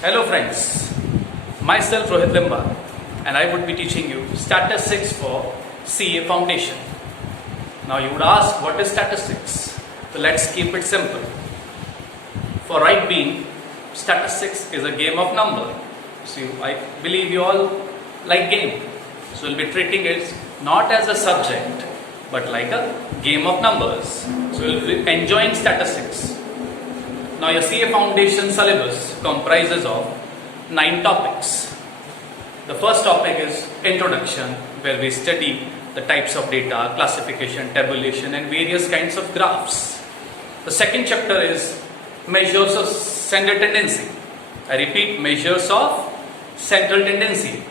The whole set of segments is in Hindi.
Hello friends, myself Rohit Limba and I would be teaching you statistics for CA Foundation. Now you would ask what is statistics? So let's keep it simple. For right being, statistics is a game of number. So I believe you all like game. So we'll be treating it not as a subject but like a game of numbers. So we'll be enjoying statistics. Now your CA Foundation syllabus comprises of 9 topics. The first topic is introduction, where we study the types of data, classification, tabulation and various kinds of graphs. The second chapter is measures of central tendency. I repeat, measures of central tendency.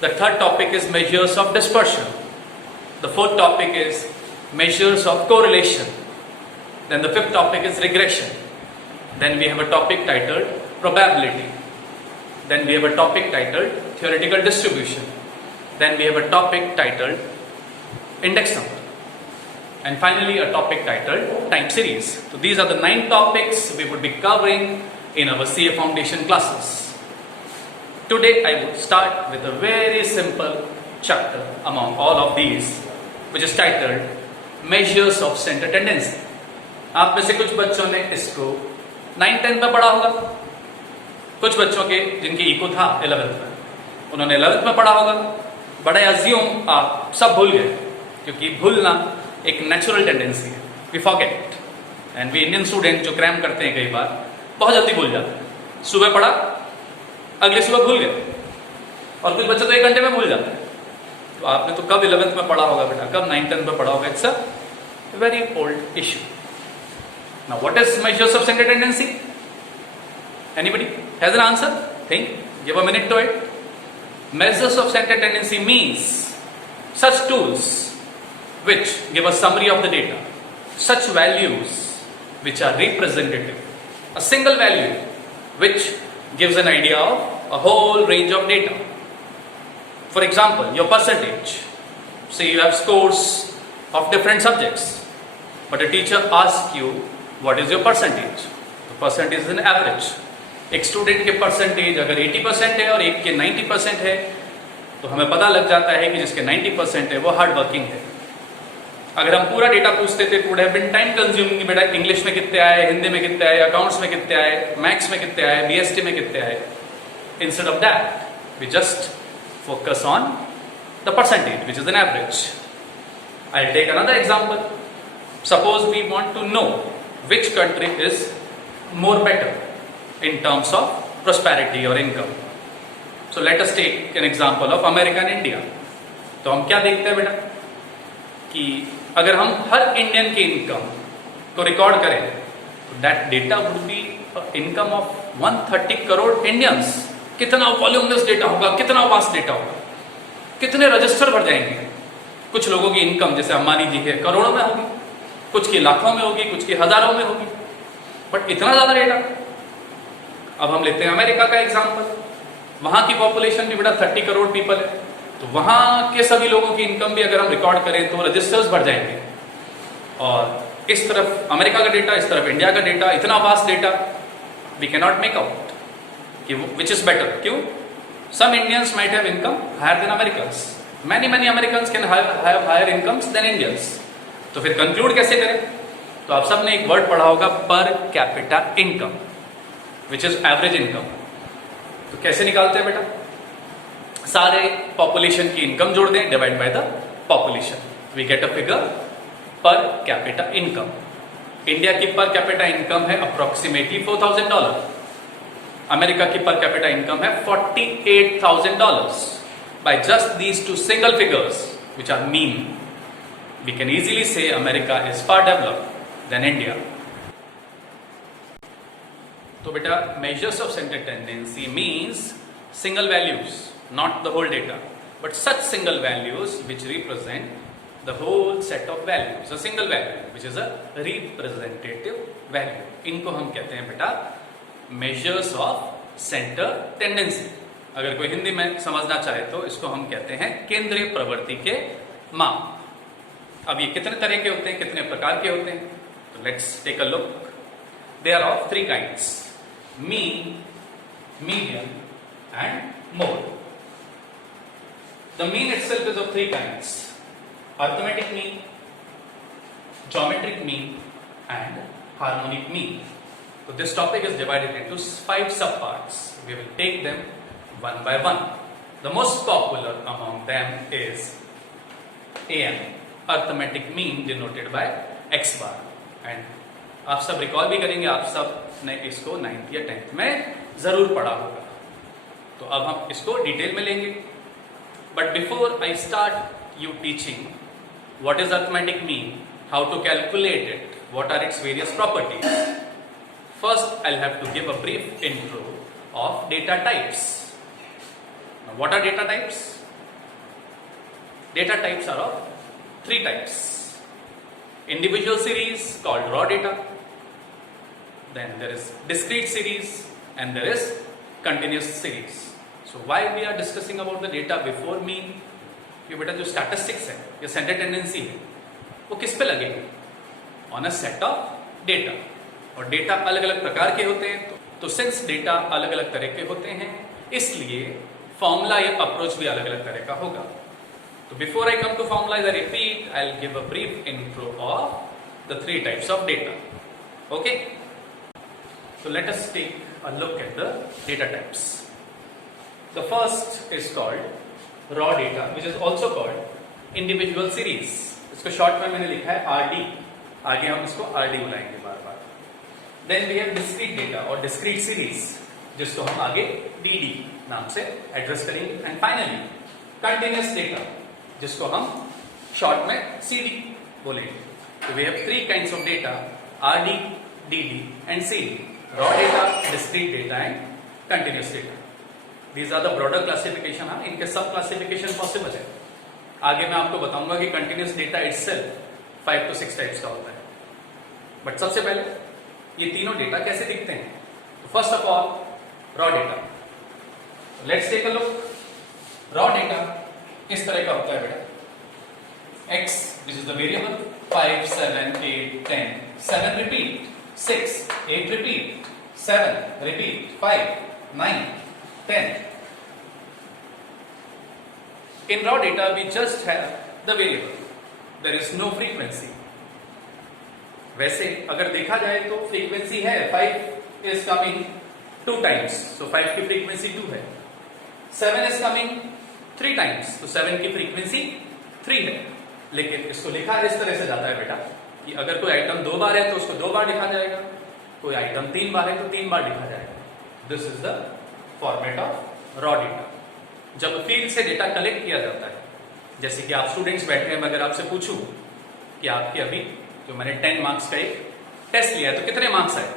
The third topic is measures of dispersion. The fourth topic is measures of correlation. Then the fifth topic is regression. Then we have a topic titled probability. Then we have a topic titled theoretical distribution. Then we have a topic titled index number. And finally a topic titled time series. So these are the 9 topics we would be covering in our CA Foundation classes. Today I would start with a very simple chapter among all of these, which is titled measures of center tendency. आप में से कुछ बच्चों ने इसको 9-10 में पढ़ा होगा, कुछ बच्चों के जिनकी इको था 11th में, उन्होंने 11th में पढ़ा होगा. बड़ा अज्यूम आप सब भूल गए, क्योंकि भूलना एक नेचुरल टेंडेंसी है. We forget and we Indian student जो क्रैम करते हैं कई बार बहुत जल्दी भूल जाते हैं. सुबह पढ़ा, अगले सुबह भूल गए, और कुछ बच्चे तो 1 घंटे में भूल जाते हैं. तो आपने तो कब 11th में पढ़ा होगा बेटा, कब 9-10 में पढ़ा होगा? It's a very old issue. Now what is measures of center tendency? Anybody has an answer? Think, give a minute to it. Measures of center tendency means such tools which give a summary of the data, such values which are representative, a single value which gives an idea of a whole range of data. For example, your percentage. Say you have scores of different subjects, but a teacher asks you what is your percentage? The percentage is an average. एक स्टूडेंट के परसेंटेज अगर 80% है और एक के 90% है, तो हमें पता लग जाता है कि जिसके 90% है वो हार्ड वर्किंग है. अगर हम पूरा डेटा पूछते थे, would have been time consuming. बेटा इंग्लिश में कितने आए, हिंदी में कितने आए, अकाउंट्स में कितने आए, मैथ्स में कितने आए, बीएसटी में कितने आए. Instead of that we just focus on the percentage which is an average. I take another example. Suppose we want to know which country is more better in terms of prosperity or income. So let us take an example of America and India. तो हम क्या देखते हैं बेटा कि अगर हम हर इंडियन की इनकम को रिकॉर्ड करें, तो that data would be income of 130 crore Indians. कितना वॉल्यूमलेस डेटा होगा, कितना वास्ट डेटा होगा, कितने रजिस्टर भर जाएंगे. कुछ लोगों की इनकम जैसे अंबानी जी है करोड़ों में होगी, कुछ की लाखों में होगी, कुछ की हजारों में होगी, बट इतना ज्यादा डेटा. अब हम लेते हैं अमेरिका का एग्जांपल. वहां की पॉपुलेशन भी बेटा 30 करोड़ पीपल है, तो वहां के सभी लोगों की इनकम भी अगर हम रिकॉर्ड करें तो रजिस्टर्स भर जाएंगे. और इस तरफ अमेरिका का डेटा, इस तरफ इंडिया का डेटा, इतना vast data, we cannot make मेक आउट कि विच इज बेटर. क्यों? Some Indians might have income higher than Americans. Many Americans can have higher incomes than Indians. तो फिर कंक्लूड कैसे करें? तो आप सबने एक वर्ड पढ़ा होगा, पर capita income, which is average income. तो कैसे निकालते हैं बेटा? सारे पॉपुलेशन की इनकम जोड़ दें, divide by the population, we get a figure per capita income. India की पर कैपिटा इनकम है अप्रोक्सीमेटली $4,000. अमेरिका की पर कैपिटा इनकम है $48,000. By just these two single figures which are mean, we can easily say America is far developed than India. तो बेटा measures of center tendency means single values, not the whole data, but such single values which represent the whole set of values. A single value which is a representative value. इनको हम कहते हैं बेटा measures of center tendency. अगर कोई हिंदी में समझना चाहे तो इसको हम कहते हैं केंद्रीय प्रवृत्ति के माप. अब ये कितने तरह के होते हैं, कितने प्रकार के होते हैं? तो let's take a look. They are of 3 kinds: mean, median, and mode. The mean itself is of three kinds: arithmetic mean, geometric mean, and harmonic mean. So this topic is divided into 5 subparts. We will take them one by one. The most popular among them is AM, arithmetic mean denoted by x bar. And आप सब रिकॉल भी करेंगे, आप सब ने इसको 9th या 10th में जरूर पढ़ा होगा. तो अब हम इसको डिटेल में लेंगे. But before I start you teaching what is arithmetic mean, how to calculate it, what are its various properties, first I'll have to give a brief intro of data types. Now what are data types? Data types are of 3 types. Individual series called raw data, then there is discrete series, and there is continuous series. So why we are discussing about the data before mean? ये बेटा जो statistics है या center tendency है वो किस पे लगेगी? On a set of data. और डेटा अलग अलग प्रकार के होते हैं. तो सिंस डेटा अलग अलग तरह के होते हैं, इसलिए फॉर्मूला या अप्रोच भी अलग अलग तरह का होगा. तो before I come to formula I repeat, I will give a brief intro of the 3 types of data. Okay? So let us take a look at the data types. The first is called raw data, which is also called individual series. इसको शॉर्ट में मैंने लिखा है RD. आगे हम इसको RD बुलाएंगे बार बार. Then we have discrete data और discrete series, जिसको हम आगे DD नाम से एड्रेस करेंगे. एंड फाइनली continuous data, जिसको हम शॉर्ट में CD बोलेंगे. तो we have 3 kinds of data: RD, DD and CD. Raw data, discrete data and continuous data. These are the broader classification. हाँ, इनके सब क्लासिफिकेशन पॉसिबल है. आगे मैं आपको बताऊंगा कि continuous data itself 5 to 6 types का होता है. बट सबसे पहले ये तीनों डेटा कैसे दिखते हैं? तो first of all raw data. Let's take a look. Raw data किस तरह का होता है बेटा? x, which is the variable, 5, 7, 8, 10. 7 repeat, 6, 8 repeat, 7 repeat, 5, 9, 10. In raw data, we just have the variable. There is no frequency. वैसे अगर देखा जाए तो फ्रीक्वेंसी है. 5 is coming 2 times, so 5 की फ्रीक्वेंसी 2 है. 7 is coming 3 times, तो 7 की फ्रीक्वेंसी 3 है. लेकिन इसको लिखा इस तरह से जाता है बेटा कि अगर कोई आइटम 2 बार है तो उसको 2 बार लिखा जाएगा, कोई आइटम 3 बार है तो 3 बार लिखा जाएगा. This is the format of raw data. जब फील्ड से डेटा कलेक्ट किया जाता है, जैसे कि आप स्टूडेंट्स बैठे हैं, मैं अगर आपसे पूछूं कि आपके अभी जो मैंने 10 मार्क्स का एक टेस्ट लिया है तो कितने मार्क्स आए,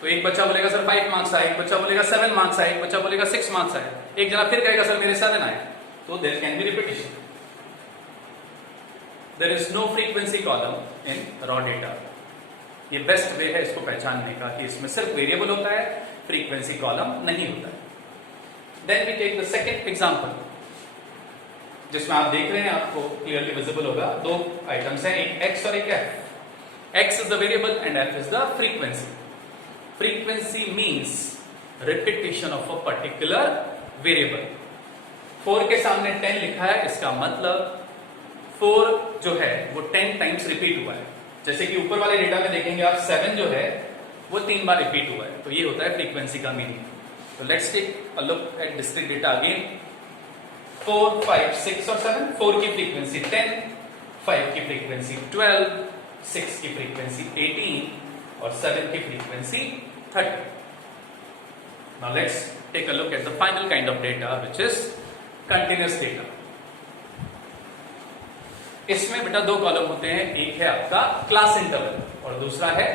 तो एक बच्चा बोलेगा सर 5 मार्क्स आए, एक बच्चा बोलेगा 7 मार्क्स आए, एक बच्चा बोलेगा 6 मार्क्स आए, एक जना फिर कहेगा सर मेरे 7 आए. तो there can be repetition. There is no frequency column in raw data. ये बेस्ट वे है इसको पहचानने का कि इसमें सिर्फ वेरिएबल होता है, फ्रीक्वेंसी कॉलम नहीं होता है. Then we take the second example, जिसमें आप देख रहे हैं, आपको क्लियरली विजिबल होगा. 2 आइटम्स हैं, एक x और एक f. x is the variable and f is the frequency. Frequency means repetition of a particular variable. 4 के सामने 10 लिखा है, इसका मतलब 4 जो है वो 10 टाइम्स रिपीट हुआ है. जैसे कि ऊपर वाले डेटा में देखेंगे आप, 7 जो है वो 3 बार रिपीट हुआ है. तो ये होता है फ्रीक्वेंसी का मीनिंग. तो let's take a look at discrete data again. 4, 5, 6 और 7. 4 की फ्रीक्वेंसी 10, 5 की फ्रीक्वेंसी 12, 6 की फ्रीक्वेंसी 18 और 7 की frequency 30. Now let's take a look at the final kind of data, which is continuous data. इसमें बेटा 2 कॉलम होते हैं, एक है आपका क्लास इंटरवल और दूसरा है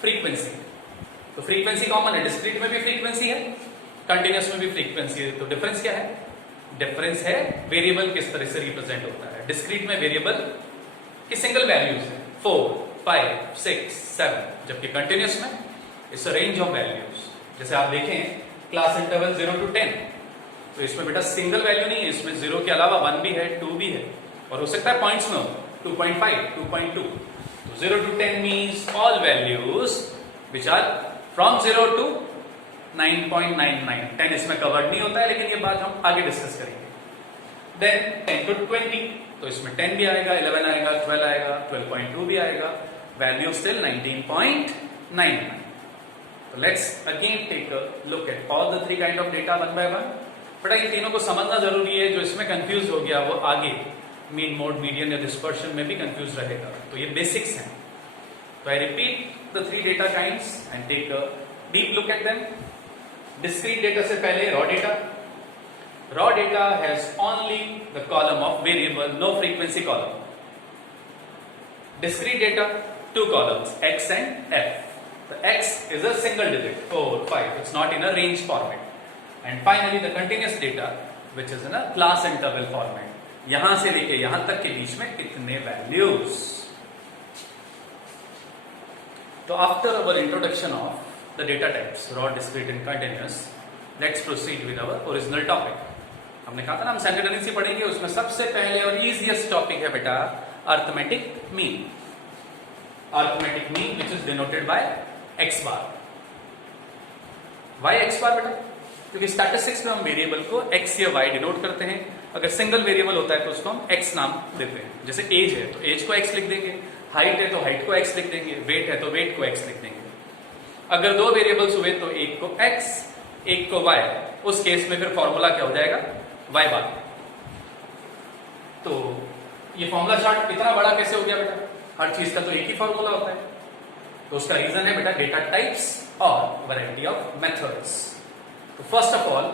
फ्रीक्वेंसी. तो फ्रीक्वेंसी कॉमन है, डिस्क्रीट में भी फ्रीक्वेंसी है, कंटिन्यूअस में भी फ्रीक्वेंसी है. तो डिफरेंस क्या है? डिफरेंस है वेरिएबल किस तरह से रिप्रेजेंट होता है. डिस्क्रीट में वेरिएबल की सिंगल वैल्यूज है, 4, 5, 6, 7, जबकि कंटिन्यूअस में it's a range of values. जैसे आप देखें क्लास इंटरवल 0 to 10, तो इसमें बेटा सिंगल वैल्यू नहीं है, इसमें 0 के अलावा 1 भी है, 2 भी है और हो सकता है पॉइंट्स में हो, 2.5, 2.2. तो 0 to 10 means all values which are from 0 to 9.99. 10 इसमें कवर्ड नहीं होता है, लेकिन ये बात हम आगे डिस्कस करेंगे. देन 10 to 20, तो इसमें 10 भी आएगा, 11 आएगा, 12 आएगा, 12.2 भी आएगा. Value still 19.99. So let's again take a look at all the three kind of data one by one. बटा ये तीनों को समझना जरूरी है. जो इसमें कंफ्यूज हो गया वो आगे मीन, मोड, मीडियन या डिस्पर्शन में भी कंफ्यूज रहेगा. तो ये बेसिक्स हैं. So I repeat the three data kinds and take a deep look at them. Discrete data से पहले raw data. Raw data has only the column of variable, no frequency column. Discrete data, two columns, x and f. The x is a single digit, 4, 5. It's not in a range format. And finally, the continuous data, which is in a class interval format. यहां से लेके यहां तक के बीच में कितने वैल्यूज. तो after our introduction of the data types, raw, discrete and continuous, let's proceed with our original topic. हमने कहा था ना हम सेंटेंस पढ़ेंगे. उसमें सबसे पहले और इजीएस्ट टॉपिक है बेटा arithmetic mean. Arithmetic mean which is denoted by x bar. Why x bar बेटा? क्योंकि स्टैटिस्टिक्स में हम वेरिएबल को x या y डिनोट करते हैं. अगर सिंगल वेरिएबल होता है तो उसको हम x नाम देते हैं. जैसे एज है तो एज को x लिख देंगे, हाइट है तो हाइट को x लिख देंगे, वेट है तो वेट को x लिख देंगे. अगर दो वेरिएबल्स हुए तो एक को x एक को y. उस केस में फिर फॉर्मूला क्या हो जाएगा? y बार. तो ये फॉर्मूला चार्ट इतना बड़ा कैसे हो गया बेटा? हर चीज का तो एक ही फॉर्मूला होता है. तो उसका रीजन है बेटा डेटा टाइप्स और वैरायटी ऑफ मेथड्स. तो first of all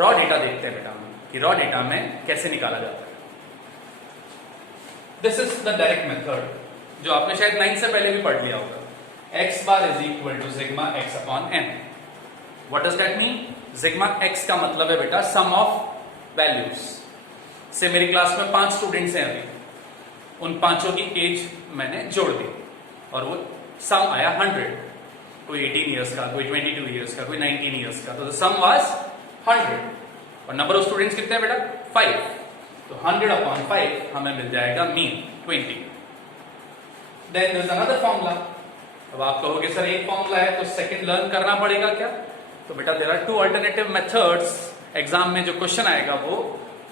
raw data देखते हैं बेटा हम कि रॉ डेटा में कैसे निकाला जाता है. This is the direct method जो आपने शायद 9 से पहले भी पढ़ लिया होगा. x bar is equal to sigma x upon n. What does that mean? Sigma x का मतलब है बेटा सम ऑफ वैल्यूज. से मेरी क्लास में 5 स्टूडेंट्स हैं अभी. उन पांचों की एज मैंने जोड़ दी और वो सम आया 100. कोई 18 इयर्स का, कोई 22 इयर्स का, कोई 19 इयर्स का. तो सम वाज 100 और नंबर ऑफ स्टूडेंट्स कितने हैं बेटा? 5. तो 100 अपॉन 5 हमें मिल जाएगा mean 20. Then there is another formula. अब आप कहोगे सर एक फॉर्मूला है तो सेकंड लर्न करना पड़ेगा क्या? तो बेटा there are two alternative methods. Exam में जो क्वेश्चन आएगा वो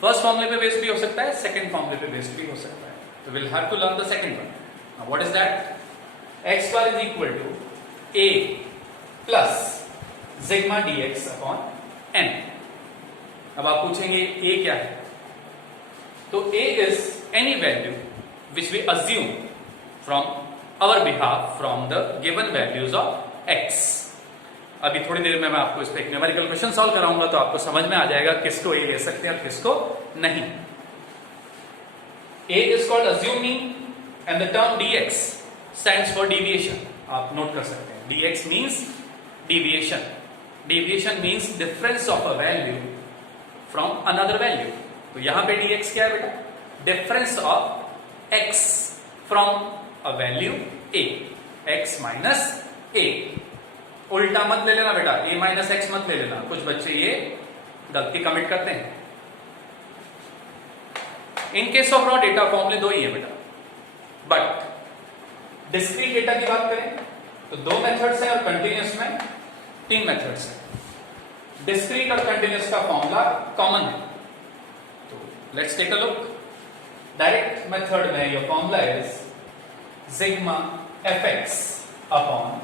फर्स्ट फॉर्मूले पे बेस्ड भी हो सकता है, सेकंड फॉर्मूले पे बेस्ड भी हो सकता है. तो will have to learn the second one. Now what is that? x bar is equal to a plus sigma dx upon n. अब आप पूछेंगे a क्या है? तो a is any value which we assume from our behalf from the given values of x. अभी थोड़ी देर में मैं आपको इस पे एक न्यूमेरिकल क्वेश्चन सॉल्व कराऊंगा तो आपको समझ में आ जाएगा किसको a ले सकते हैं और किसको नहीं. a is called assuming and the term dx stands for deviation. आप नोट कर सकते हैं. dx means deviation. Deviation means difference of a value from another value. तो यहां पे dx क्या है बेटा? Difference of x from a value a. x minus a. उल्टा मत ले लेना बेटा, a minus x मत ले लेना. कुछ बच्चे ये गलती कमिट करते हैं. In case of raw data फॉर्मूले दो ही है बेटा. बट डिस्क्रीट डेटा की बात करें तो दो मेथड्स हैं और कंटिन्यूअस में 3 मेथड्स हैं. डिस्क्रीट और कंटिन्यूअस का फॉर्मूला कॉमन है. तो let's take a look. Direct method में your formula is sigma fx upon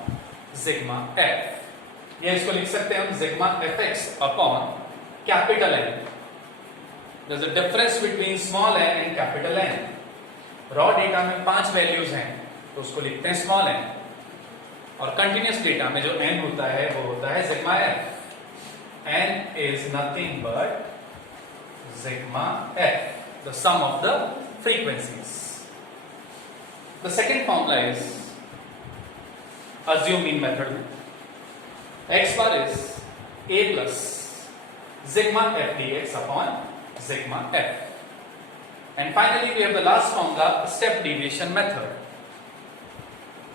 sigma f. ये इसको लिख सकते हैं हम sigma fx upon capital N. There's a difference between small n and capital N. Raw data में 5 वैल्यूज हैं तो उसको लिखते हैं स्मॉल n. और कंटिन्यूअस डेटा में जो n होता है वो होता है sigma f. n is nothing but sigma f, the sum of the frequencies. The second formula is assume mean method में x bar is a plus sigma f dx upon sigma f. And finally we have the last formula, step deviation method.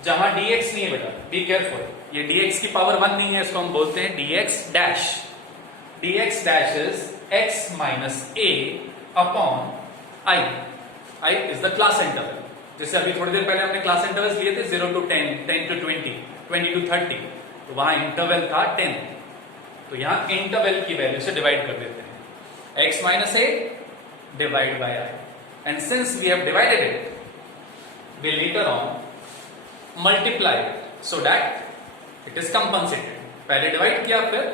जहां dx नहीं है बेटा, बी केयरफुल. ये dx की पावर 1 नहीं है, इसको हम बोलते हैं dx dash. dx dash is x minus a upon I. I is the class interval. जैसे अभी थोड़ी देर पहले हमने क्लास इंटरवल्स लिए थे 0 to 10, 10 to 20, 20 to 30. तो वहां इंटरवल था 10. तो यहां इंटरवल की वैल्यू से डिवाइड कर देते हैं, x minus A divide by i, and since we have divided it we later on multiply so that it is compensated. पहले डिवाइड किया फिर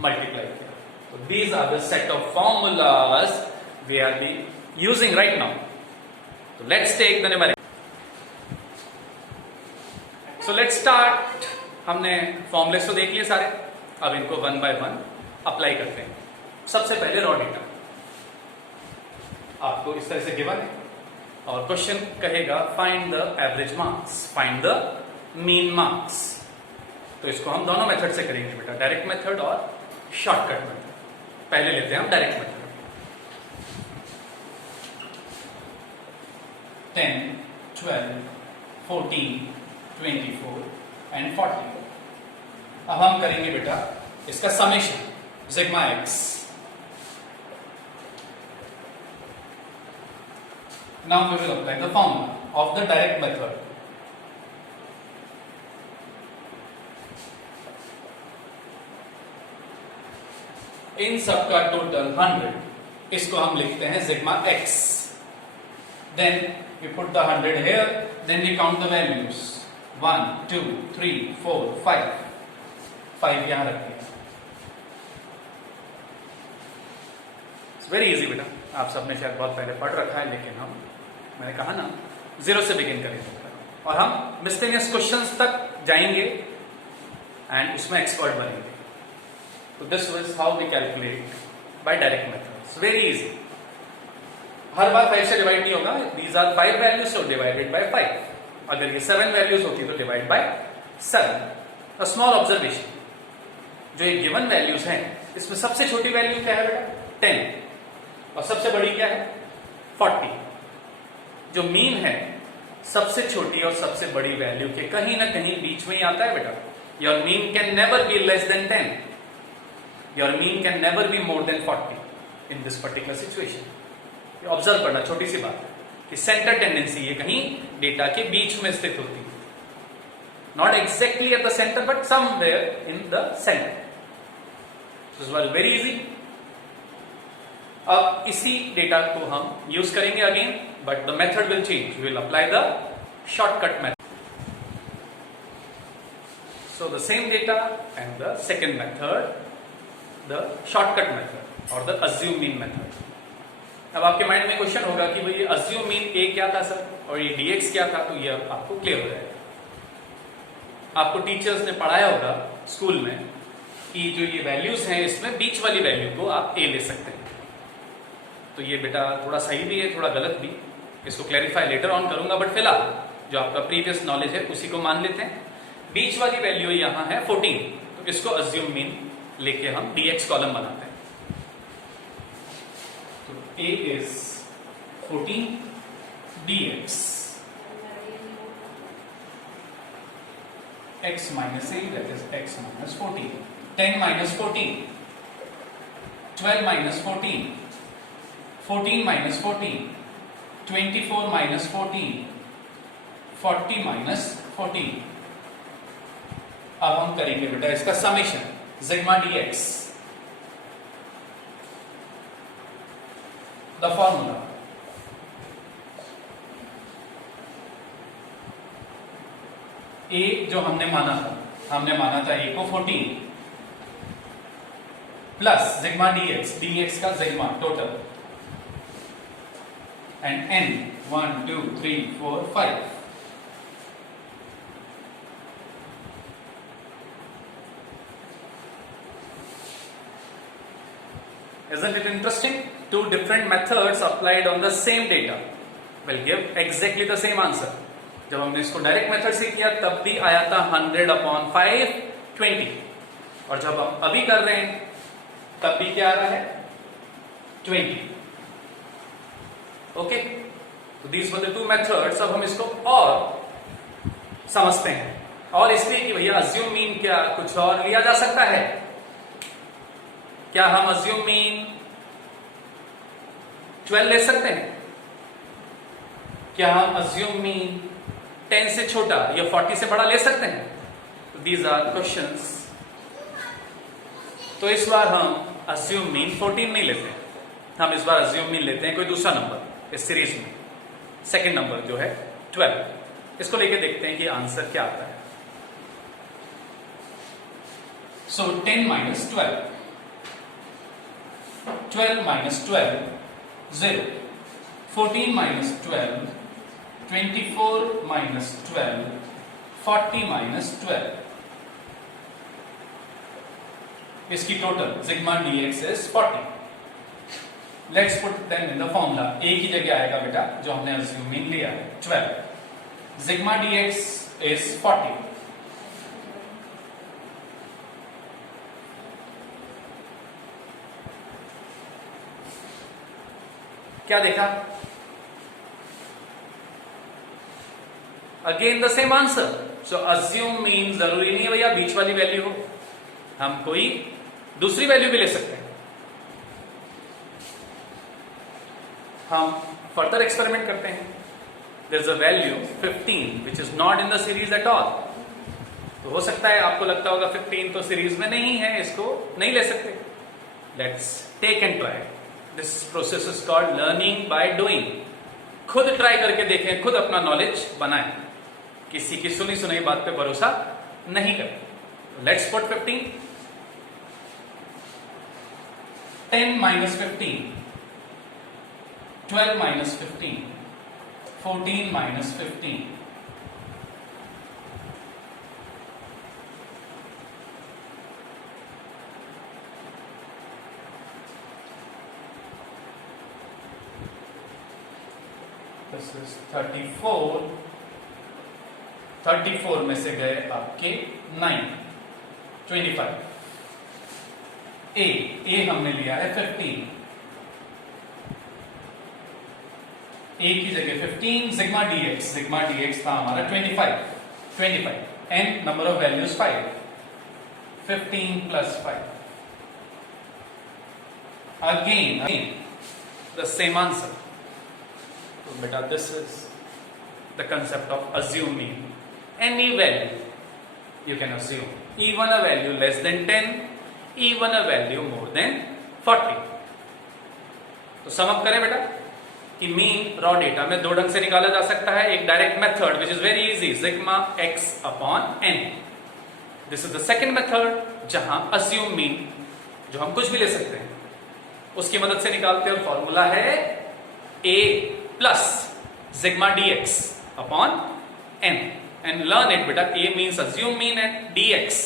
मल्टीप्लाई किया. So these are the set of formulas we are be using right now. So let's take the numeric. So let's start. हमने फॉर्मुलेस तो देख लिए सारे, अब इनको वन बाय वन अप्लाई करते हैं. सबसे पहले रॉ डेटा आपको इस तरह से गिवन है और क्वेश्चन कहेगा find the average marks, find the mean marks. तो इसको हम दोनों मेथड से करेंगे बेटा, डायरेक्ट मेथड और शॉर्टकट मेथड. पहले लेते हैं हम डायरेक्ट मेथड. 10, 12, 14, 24 एंड 40. अब हम करेंगे बेटा इसका summation, sigma x. Now we will apply the formula of the direct method. इन सबका टोटल 100, इसको हम लिखते हैं sigma x. Then we put the 100 here, then we count the values 1, 2, 3, 4, 5. 5 यहां रखते हैं. It's very easy बेटा, आप सबने शायद बहुत पहले पढ़ रखा है, लेकिन हम, मैंने कहा ना, जीरो से बिगिन करेंगे और हम मिस्टेनियस क्वेश्चंस तक जाएंगे एंड उसमें एक्सपर्ट बनेंगे. तो this was how we calculate by direct methods. Very easy. हर बार 5 से डिवाइड नहीं होगा. These are 5 values, so divided by 5. अगर ये 7 वैल्यूज होती तो divide by 7. A small observation, जो ये गिवन वैल्यूज हैं इसमें सबसे छोटी वैल्यू क्या है बेटा? 10. और सबसे बड़ी क्या है? 40. जो मीन है सबसे छोटी और सबसे बड़ी वैल्यू के कहीं ना कहीं बीच में ही आता है बेटा. Your mean can never be less than 10. Your mean can never be more than 40 in this particular situation. ये ऑब्जर्व करना, छोटी सी बात है कि सेंटर टेंडेंसी ये कहीं डेटा के बीच में स्थित होती है. Not exactly at the centre but somewhere in the centre. This was very easy. अब इसी डेटा को हम यूज करेंगे again, but the method will change. We will apply the shortcut method. So the same data and the second method, the shortcut method or the assume mean method. अब आपके माइंड में क्वेश्चन होगा कि भाई ये assume mean a क्या था सर और ये dx क्या था. तो ये आपको क्लियर हो जाएगा. आपको टीचर्स ने पढ़ाया होगा स्कूल में कि जो ये वैल्यूज हैं इसमें बीच वाली वैल्यू को आप a ले सकते हैं. तो ये बेटा थोड़ा सही भी है, थोड़ा गलत भी. इसको क्लैरिफाई लेटर ऑन करूंगा, बट फिलहाल जो आपका प्रीवियस नॉलेज है उसी को मान लेते हैं. बीच वाली वैल्यू यहां है 14, तो इसको अज्यूम मीन लेके हम dx कॉलम बनाते हैं. तो a is 14 dx x minus a, that is x minus 14. 10 minus 14, 12 minus 14, 14 minus 14, 24 minus 14, 40 minus 14. अब हम करेंगे बेटा इसका summation, sigma dx. The formula a जो हमने माना था a को 14 प्लस सिग्मा dx का sigma total and n 1 2 3 4 5. Isn't it interesting? Two different methods applied on the same data will give exactly the same answer. जब हमने इसको डायरेक्ट मेथड से किया तब भी आया था 100/5 20, और जब हम अभी कर रहे हैं तब भी क्या आ रहा है 20. ओके, तो these were the two methods. अब हम इसको और समझते हैं, और इसलिए कि भैया अज्यूम मीन क्या कुछ और लिया जा सकता है. क्या हम अज्यूम मीन 12 ले सकते हैं? क्या हम अज्यूम मीन 10 से छोटा या 40 से बड़ा ले सकते हैं? दीज आर क्वेश्चंस तो इस बार हम अज्यूम मीन 14 नहीं लेते हैं, हम इस बार अज्यूम मीन लेते हैं कोई दूसरा नंबर इस सीरीज में, सेकंड नंबर जो है 12। इसको लेके देखते हैं कि आंसर क्या आता है। सो 10 minus 12, 12 minus 12 0, 14 minus 12 24 minus 12 40 minus 12। इसकी total sigma dx is 40। Let's put them in the formula. a की जगह आएगा बेटा जो हमने अज्यूमिंग लिया है 12। Sigma dx is 40। क्या देखा? Again the same answer. So assume mean जरूरी नहीं है भैया बीच वाली वैल्यू हो, हम कोई दूसरी वैल्यू भी ले सकते हैं। हम फर्दर एक्सपेरिमेंट करते हैं। There is a value 15 which is not in the series at all. तो हो सकता है आपको लगता होगा 15 तो सीरीज में नहीं है, इसको नहीं ले सकते। Let's take and try. This process is called learning by doing. खुद ट्राई करके देखें, खुद अपना नॉलेज बनाएं, किसी की सुनी सुनाई बात पे भरोसा नहीं करें। Let's put 15। 10 minus 15, 12 minus 15, 14 minus 15, this is 34, 34 में से गए आपके 9, 25। ए हमने लिया है 15, ए की जगह 15। सिग्मा dx था हमारा 25 and number of values 5, 15 plus 5। Again the same answer. तो बेटा this is the concept of assuming. Any value you can assume, even a value less than 10, even a value more than 40। तो सम अप करें बेटा कि मीन रॉ डेटा में दो ढंग से निकाला जा सकता है। एक direct method which is very easy, sigma x upon n। This is the second method जहां अज्यूम मीन, जो हम कुछ भी ले सकते हैं, उसकी मदद से निकालते हैं। फॉर्मूला है a plus sigma dx upon n। And learn it बेटा। a मीन्स अज्यूम मीन है, dx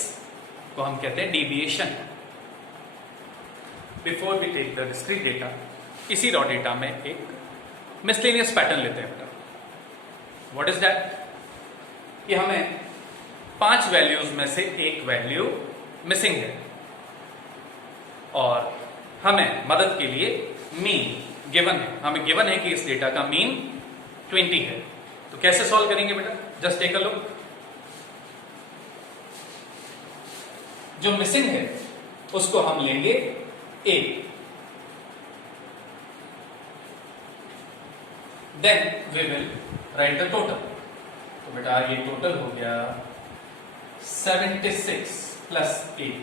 को हम कहते हैं deviation. Before we take the discrete data, इसी रॉ डेटा में एक मिसलेनियस पैटर्न लेते हैं बेटा। What is that? कि हमें 5 वैल्यूज में से एक वैल्यू मिसिंग है और हमें मदद के लिए मीन गिवन है। हमें गिवन है कि इस डेटा का मीन 20 है। तो कैसे सॉल्व करेंगे बेटा? Just take a look. जो मिसिंग है उसको हम लेंगे a, then we will write the total. तो बेटा ये टोटल हो गया 76 प्लस 8।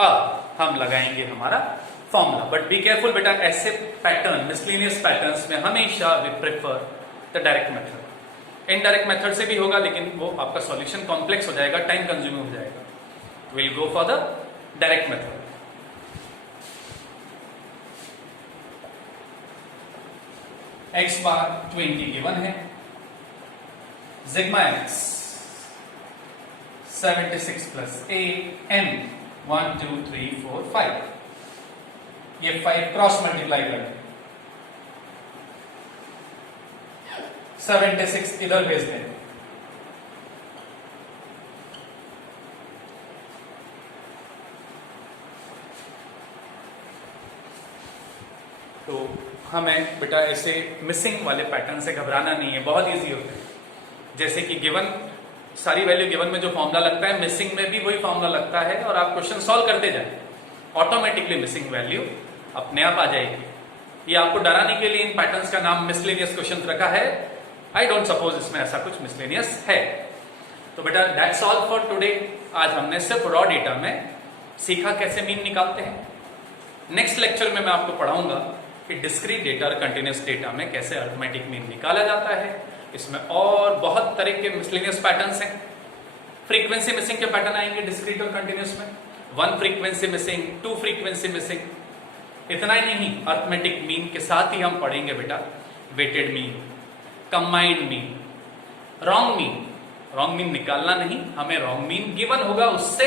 अब हम लगाएंगे हमारा फॉर्मूला। बट बी केयरफुल बेटा, ऐसे पैटर्न, मिसलेनियस पैटर्न्स में हमेशा we prefer the direct method. Indirect method से भी होगा लेकिन वो आपका सॉल्यूशन कॉम्प्लेक्स हो जाएगा, टाइम कंज्यूमिंग हो जाएगा। Will go for the direct method. x bar 20 given है, sigma x 76 plus a, m 1 2 3 4 5। ये 5 क्रॉस मल्टीप्लाई करें, 76 इधर भेज दें। तो हमें बेटा ऐसे मिसिंग वाले पैटर्न से घबराना नहीं है, बहुत इजी होते हैं। जैसे कि गिवन सारी वैल्यू गिवन में जो फॉर्मूला लगता है, मिसिंग में भी वही फॉर्मूला लगता है और आप क्वेश्चन सॉल्व करते जाए, ऑटोमेटिकली मिसिंग वैल्यू अपने आप आ जाएगी। ये आपको डराने के लिए इन पैटर्न्स का नाम मिसलेनियस क्वेश्चन रखा है। आई डोंट सपोज इसमें ऐसा कुछ मिसलेनियस है। तो बेटा दैट्स ऑल फॉर टुडे। आज हमने सिर्फ रॉ डेटा में सीखा कैसे मीन निकालते हैं। नेक्स्ट लेक्चर में मैं आपको पढ़ाऊंगा कि डिस्क्रीट डेटा और कंटिन्यूस डेटा में कैसे अरिथमेटिक मीन निकाला जाता है। इसमें और बहुत तरह के मिसलेनियस पैटर्न्स हैं। फ्रीक्वेंसी मिसिंग के पैटर्न आएंगे डिस्क्रीट और कंटिन्यूस में, 1 फ्रीक्वेंसी मिसिंग, 2 फ्रीक्वेंसी मिसिंग। इतना ही नहीं, अरिथमेटिक मीन के साथ ही हम पढ़ेंगे बेटा weighted mean, combined mean, wrong mean. Wrong mean निकालना नहीं, हमें रॉन्ग मीन गिवन होगा उससे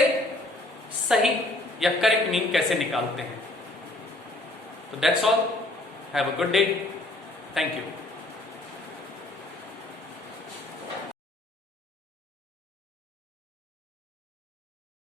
सही या करेक्ट मीन कैसे निकालते हैं। तो that's all, have a good day, thank you.